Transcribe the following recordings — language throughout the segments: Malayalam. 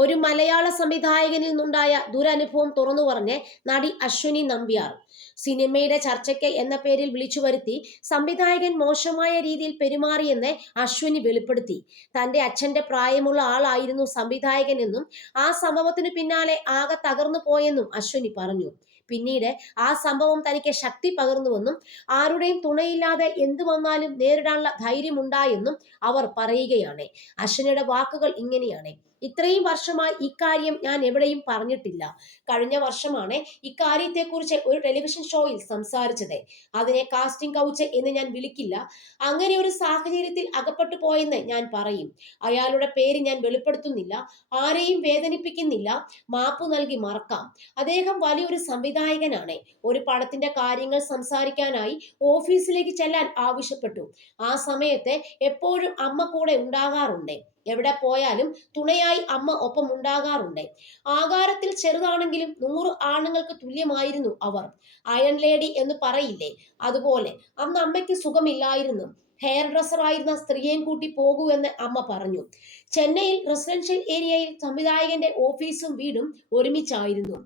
ഒരു മലയാള സംവിധായകനിൽ നിന്നുണ്ടായ ദുരനുഭവം തുറന്നു പറഞ്ഞ് നടി അശ്വിനി നമ്പ്യാർ. സിനിമയുടെ ചർച്ചയ്ക്ക് എന്ന പേരിൽ വിളിച്ചു വരുത്തി സംവിധായകൻ മോശമായ രീതിയിൽ പെരുമാറിയെന്ന് അശ്വിനി വെളിപ്പെടുത്തി. തന്റെ അച്ഛന്റെ പ്രായമുള്ള ആളായിരുന്നു സംവിധായകൻ എന്നും ആ സംഭവത്തിന് പിന്നാലെ ആകെ തകർന്നു പോയെന്നും അശ്വിനി പറഞ്ഞു. പിന്നീട് ആ സംഭവം തനിക്ക് ശക്തി പകർന്നുവെന്നും ആരുടെയും തുണയില്ലാതെ എന്തു വന്നാലും നേരിടാനുള്ള ധൈര്യമുണ്ടായെന്നും അവർ പറയുകയാണ്. അശ്വനിയുടെ വാക്കുകൾ ഇങ്ങനെയാണ്. ഇത്രയും വർഷമായി ഇക്കാര്യം ഞാൻ എവിടെയും പറഞ്ഞിട്ടില്ല. കഴിഞ്ഞ വർഷമാണ് ഇക്കാര്യത്തെക്കുറിച്ച് ഒരു ടെലിവിഷൻ ഷോയിൽ സംസാരിച്ചത്. അതിനെ കാസ്റ്റിംഗ് കൗച്ച് എന്ന് ഞാൻ വിളിക്കില്ല. അങ്ങനെ ഒരു സാഹചര്യത്തിൽ അകപ്പെട്ടു പോയെന്ന് ഞാൻ പറയും. അയാളുടെ പേര് ഞാൻ വെളിപ്പെടുത്തുന്നില്ല. ആരെയും വേദനിപ്പിക്കുന്നില്ല. മാപ്പ് നൽകി മറക്കാം. അദ്ദേഹം വലിയൊരു സംവിധായകനാണ് ഒരു പടത്തിന്റെ കാര്യങ്ങൾ സംസാരിക്കാനായി ഓഫീസിലേക്ക് ചെല്ലാൻ ആവശ്യപ്പെട്ടു. ആ സമയത്ത് എപ്പോഴും അമ്മ കൂടെ ഉണ്ടാകാറുണ്ട്. എവിടെ പോയാലും തുണയായി അമ്മ ഒപ്പം ഉണ്ടാകാറുണ്ട്. ആകാരത്തിൽ ചെറുതാണെങ്കിലും നൂറ് ആണുങ്ങൾക്ക് തുല്യമായിരുന്നു അവർ. അയൺ ലേഡി എന്ന് പറയില്ലേ? അതുപോലെ അന്ന് അമ്മയ്ക്ക് സുഖമില്ലായിരുന്നു. ഹെയർ ഡ്രസ്സർ ആയിരുന്ന സ്ത്രീയെയും കൂട്ടി പോകൂ എന്ന് അമ്മ പറഞ്ഞു. ചെന്നൈയിൽ റെസിഡൻഷ്യൽ ഏരിയയിൽ സംവിധായകന്റെ ഓഫീസും വീടും ഒരുമിച്ചായിരുന്നു.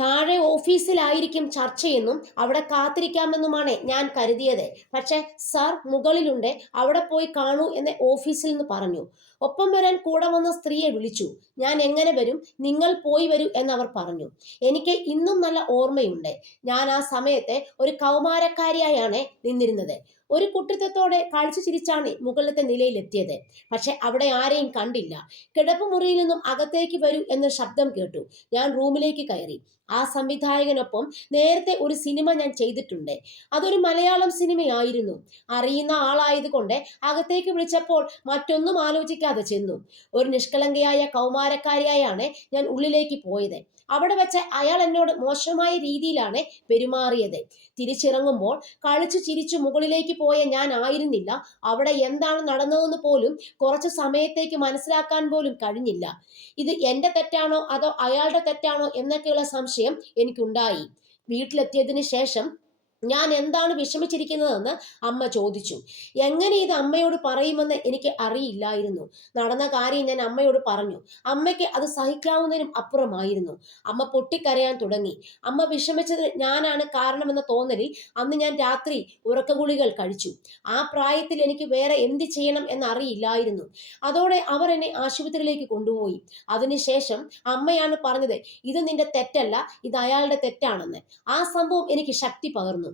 താഴെ ഓഫീസിലായിരിക്കും ചർച്ചയെന്നും അവിടെ കാത്തിരിക്കാമെന്നുമാണ് ഞാൻ കരുതിയത്. പക്ഷെ സാർ മുകളിലുണ്ട് അവിടെ പോയി കാണൂ എന്ന് ഓഫീസിൽ നിന്ന് പറഞ്ഞു. ഒപ്പം വരാൻ കൂടെ വന്ന സ്ത്രീയെ വിളിച്ചു. ഞാൻ എങ്ങനെ വരും? നിങ്ങൾ പോയി വരൂ എന്നവർ പറഞ്ഞു. എനിക്ക് ഇന്നും നല്ല ഓർമ്മയുണ്ട്. ഞാൻ ആ സമയത്തെ ഒരു കൗമാരക്കാരിയായാണ് നിന്നിരുന്നത്. ഒരു കുട്ടിത്തത്തോടെ കാഴ്ച ചിരിച്ചാണ് മുകളിലത്തെ നിലയിലെത്തിയത്. പക്ഷെ അവിടെ ആരെയും കണ്ടില്ല. കിടപ്പ് മുറിയിൽ നിന്നും അകത്തേക്ക് വരൂ എന്ന ശബ്ദം കേട്ടു. ഞാൻ റൂമിലേക്ക് കയറി. ആ സംവിധായകനൊപ്പം നേരത്തെ ഒരു സിനിമ ഞാൻ ചെയ്തിട്ടുണ്ട്. അതൊരു മലയാളം സിനിമയായിരുന്നു. അറിയുന്ന ആളായതുകൊണ്ട് അകത്തേക്ക് വിളിച്ചപ്പോൾ മറ്റൊന്നും ആലോചിക്കാതെ ചെന്നു. ഒരു നിഷ്കളങ്കയായ കൗമാരക്കാരിയായാണ് ഞാൻ ഉള്ളിലേക്ക് പോയത്. അവിടെ വെച്ച് അയാൾ എന്നോട് മോശമായ രീതിയിലാണ് പെരുമാറിയത്. തിരിച്ചിറങ്ങുമ്പോൾ കളിച്ചു ചിരിച്ചു മുകളിലേക്ക് പോയ ഞാൻ ആയിരുന്നില്ല. അവിടെ എന്താണ് നടന്നതെന്ന് പോലും കുറച്ച് സമയത്തേക്ക് മനസ്സിലാക്കാൻ പോലും കഴിഞ്ഞില്ല. ഇത് എന്റെ തെറ്റാണോ? അതോ അയാളുടെ തെറ്റാണോ? എന്നൊക്കെയുള്ള സംശയം എനിക്കുണ്ടായി. വീട്ടിലെത്തിയതിനു ശേഷം ഞാൻ എന്താണ് വിഷമിച്ചിരിക്കുന്നതെന്ന് അമ്മ ചോദിച്ചു. എങ്ങനെ ഇത് അമ്മയോട് പറയുമെന്ന് എനിക്ക് അറിയില്ലായിരുന്നു. നടന്ന കാര്യം ഞാൻ അമ്മയോട് പറഞ്ഞു. അമ്മയ്ക്ക് അത് സഹിക്കാവുന്നതിനും അപ്പുറമായിരുന്നു. അമ്മ പൊട്ടിക്കരയാൻ തുടങ്ങി. അമ്മ വിഷമിച്ചത് ഞാനാണ് കാരണമെന്ന തോന്നലിൽ അന്ന് ഞാൻ രാത്രി ഉറക്കഗുളികൾ കഴിച്ചു. ആ പ്രായത്തിൽ എനിക്ക് വേറെ എന്ത് ചെയ്യണം എന്നറിയില്ലായിരുന്നു. അതോടെ അവർ എന്നെ ആശുപത്രിയിലേക്ക് കൊണ്ടുപോയി. അതിനുശേഷം അമ്മയാണ് പറഞ്ഞത് ഇത് നിന്റെ തെറ്റല്ല ഇത് അയാളുടെ തെറ്റാണെന്ന്. ആ സംഭവം എനിക്ക് ശക്തി പകർന്നു.